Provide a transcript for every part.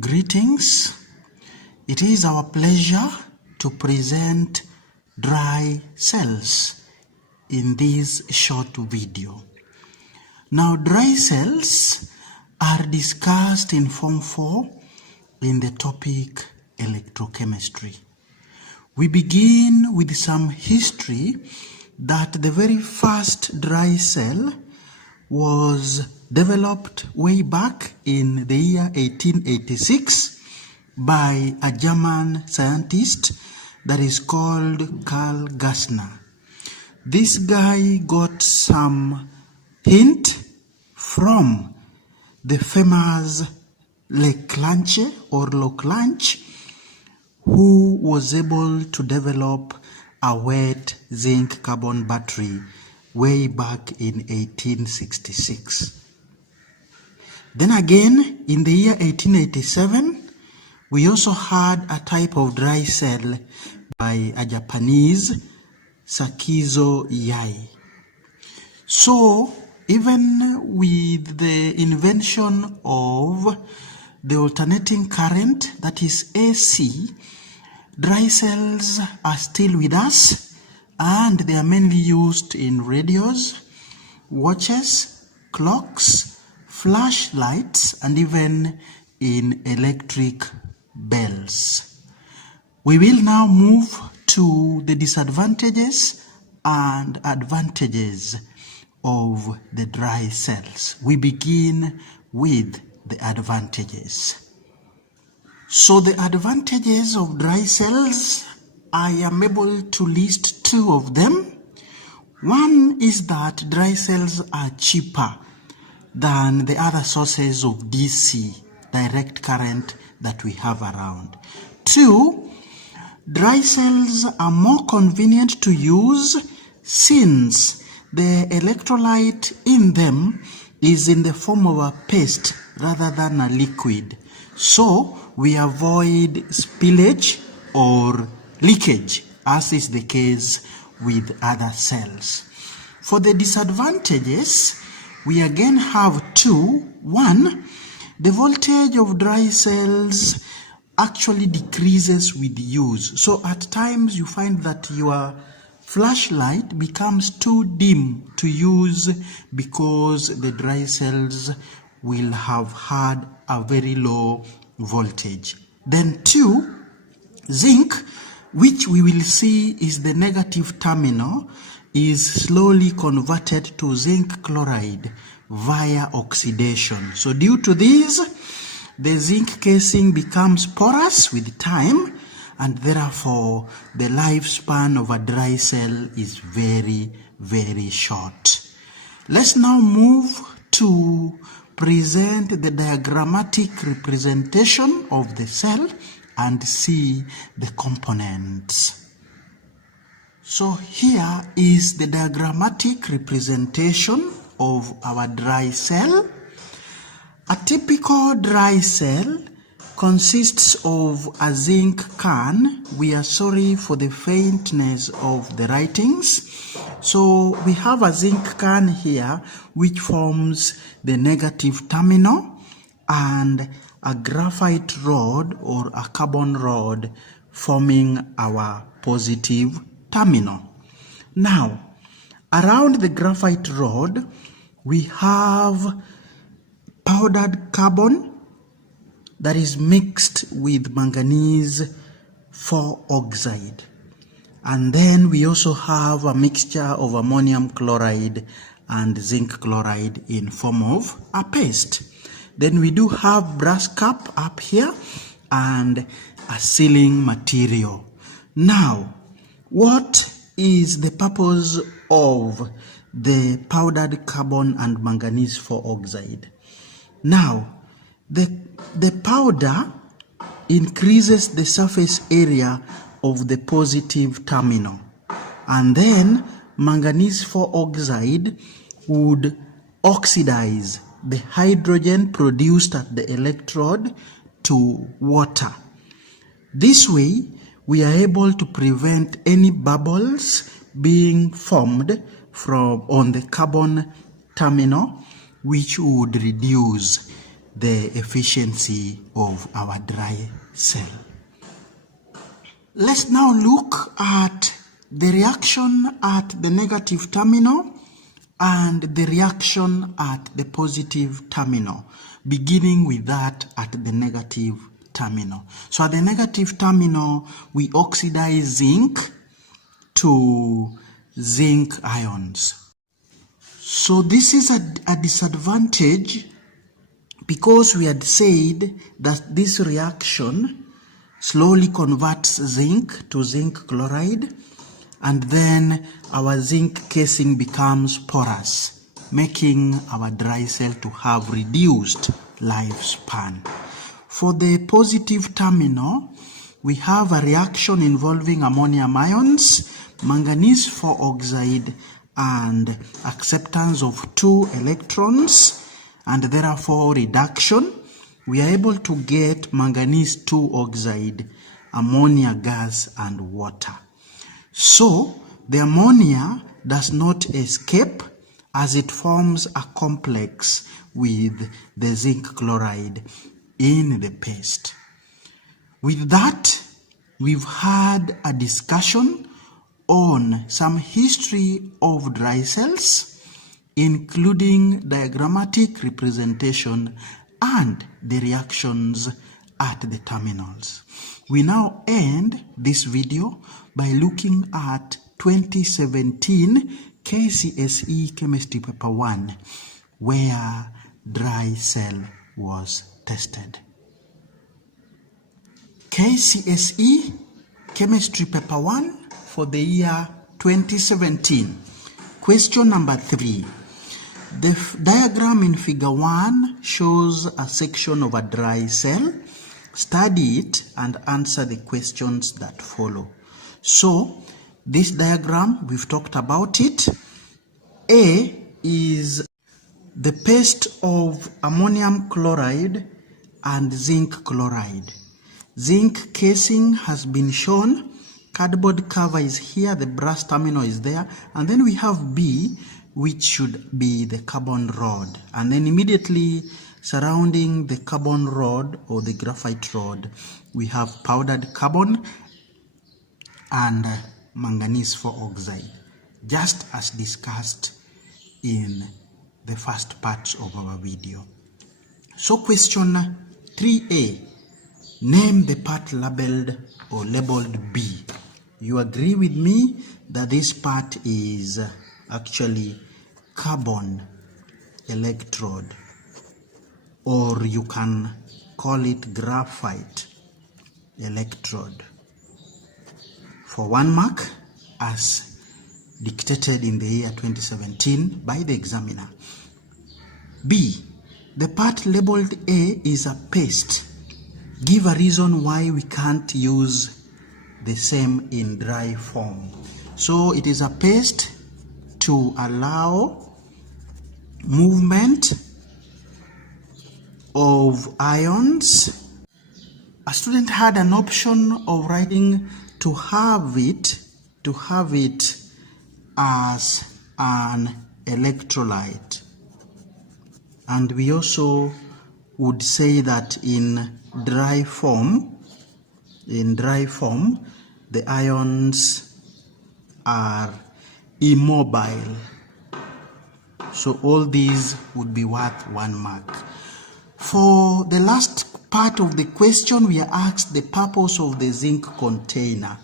Greetings. It is our pleasure to present dry cells in this short video. Now, dry cells are discussed in Form 4 in the topic electrochemistry. We begin with some history that the very first dry cell was developed way back in the year 1886 by a German scientist that is called Carl Gassner. This guy got some hint from the famous Leclanche or Leclanche, who was able to develop a wet zinc carbon battery way back in 1866. Then again, in the year 1887, we also had a type of dry cell by a Japanese, Sakizo Yai. So, even with the invention of the alternating current, that is AC, dry cells are still with us, and they are mainly used in radios, watches, clocks, flashlights, and even in electric bells. We will now move to the disadvantages and advantages of the dry cells. We begin with the advantages. So the advantages of dry cells, I am able to list two of them. One is that dry cells are cheaper than the other sources of DC, direct current, that we have around. Two, dry cells are more convenient to use since the electrolyte in them is in the form of a paste rather than a liquid. So we avoid spillage or leakage, as is the case with other cells. For the disadvantages, we again have two. One, the voltage of dry cells actually decreases with use. So at times you find that your flashlight becomes too dim to use because the dry cells will have had a very low voltage. Then two, zinc, which we will see is the negative terminal, is slowly converted to zinc chloride via oxidation. So due to this, the zinc casing becomes porous with time, and therefore the lifespan of a dry cell is very, very short. Let's now move to present the diagrammatic representation of the cell and see the components. So here is the diagrammatic representation of our dry cell. A typical dry cell consists of a zinc can. We are sorry for the faintness of the writings. So we have a zinc can here which forms the negative terminal, and a graphite rod or a carbon rod forming our positive terminal. Now, around the graphite rod, we have powdered carbon that is mixed with manganese 4 oxide. And then we also have a mixture of ammonium chloride and zinc chloride in form of a paste. Then we do have brass cap up here and a sealing material. Now, what is the purpose of the powdered carbon and manganese 4 oxide? Now, the powder increases the surface area of the positive terminal, and then manganese 4 oxide would oxidize the hydrogen produced at the electrode to water. This way, we are able to prevent any bubbles being formed on the carbon terminal, which would reduce the efficiency of our dry cell. Let's now look at the reaction at the negative terminal and the reaction at the positive terminal, beginning with that at the negative terminal. So at the negative terminal, we oxidize zinc to zinc ions. So this is a disadvantage because we had said that this reaction slowly converts zinc to zinc chloride, and then our zinc casing becomes porous, making our dry cell to have reduced lifespan. For the positive terminal, we have a reaction involving ammonium ions, manganese 4 oxide, and acceptance of 2 electrons, and therefore reduction. We are able to get manganese 2 oxide, ammonia gas, and water. So the ammonia does not escape as it forms a complex with the zinc chloride in the paste. With that, we've had a discussion on some history of dry cells, including diagrammatic representation and the reactions at the terminals. We now end this video by looking at 2017 KCSE Chemistry Paper 1, where dry cell was tested. KCSE Chemistry Paper 1 for the year 2017. Question number 3. The diagram in figure 1 shows a section of a dry cell. Study it and answer the questions that follow. So, this diagram, we've talked about it. A is the paste of ammonium chloride and zinc chloride. Zinc casing has been shown. Cardboard cover is here, the brass terminal is there, and then we have B, which should be the carbon rod, and then immediately surrounding the carbon rod or the graphite rod, we have powdered carbon and manganese 4 oxide, just as discussed in the first part of our video. So question 3A, name the part labeled or labeled B. You agree with me that this part is actually carbon electrode, or you can call it graphite electrode, for 1 mark as dictated in the year 2017 by the examiner. B, the part labeled A is a paste. Give a reason why we can't use the same in dry form. So it is a paste to allow movement of ions. A student had an option of writing to have it as an electrolyte, and we also would say that in dry form the ions are immobile. So all these would be worth 1 mark. For the last part of the question, we are asked the purpose of the zinc container,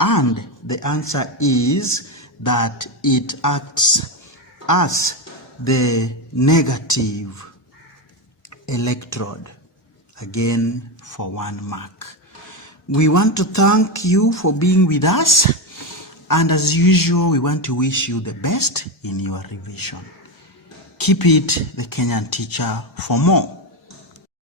and the answer is that it acts as the negative electrode, again for 1 mark. We want to thank you for being with us, and as usual, we want to wish you the best in your revision. Keep it the Kenyan Teacher for more.